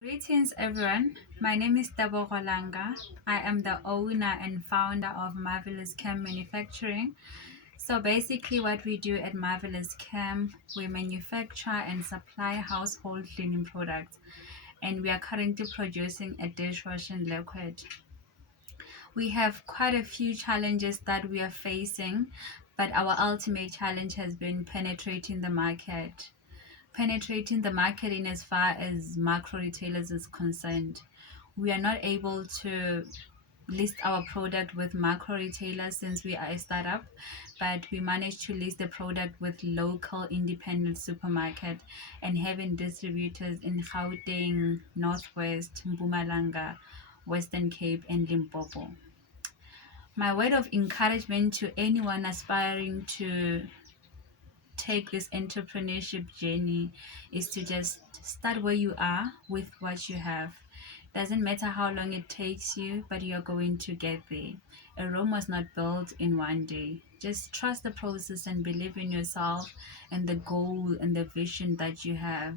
Greetings everyone, my name is Tebogo Langa. I am the owner and founder of Marvelous Chem Manufacturing. So basically what we do at Marvelous Chem, we manufacture and supply household cleaning products, and we are currently producing a dishwashing liquid. We have quite a few challenges that we are facing, but our ultimate challenge has been penetrating the market in as far as macro retailers is concerned. We are not able to list our product with macro retailers since we are a startup, but we managed to list the product with local independent supermarket and having distributors in Gauteng, Northwest, Mpumalanga, Western Cape, and Limpopo. My word of encouragement to anyone aspiring to take this entrepreneurship journey is to just start where you are with what you have. Doesn't matter how long it takes you, but you're going to get there. A Rome was not built in one day. Just trust the process and believe in yourself and the goal and the vision that you have.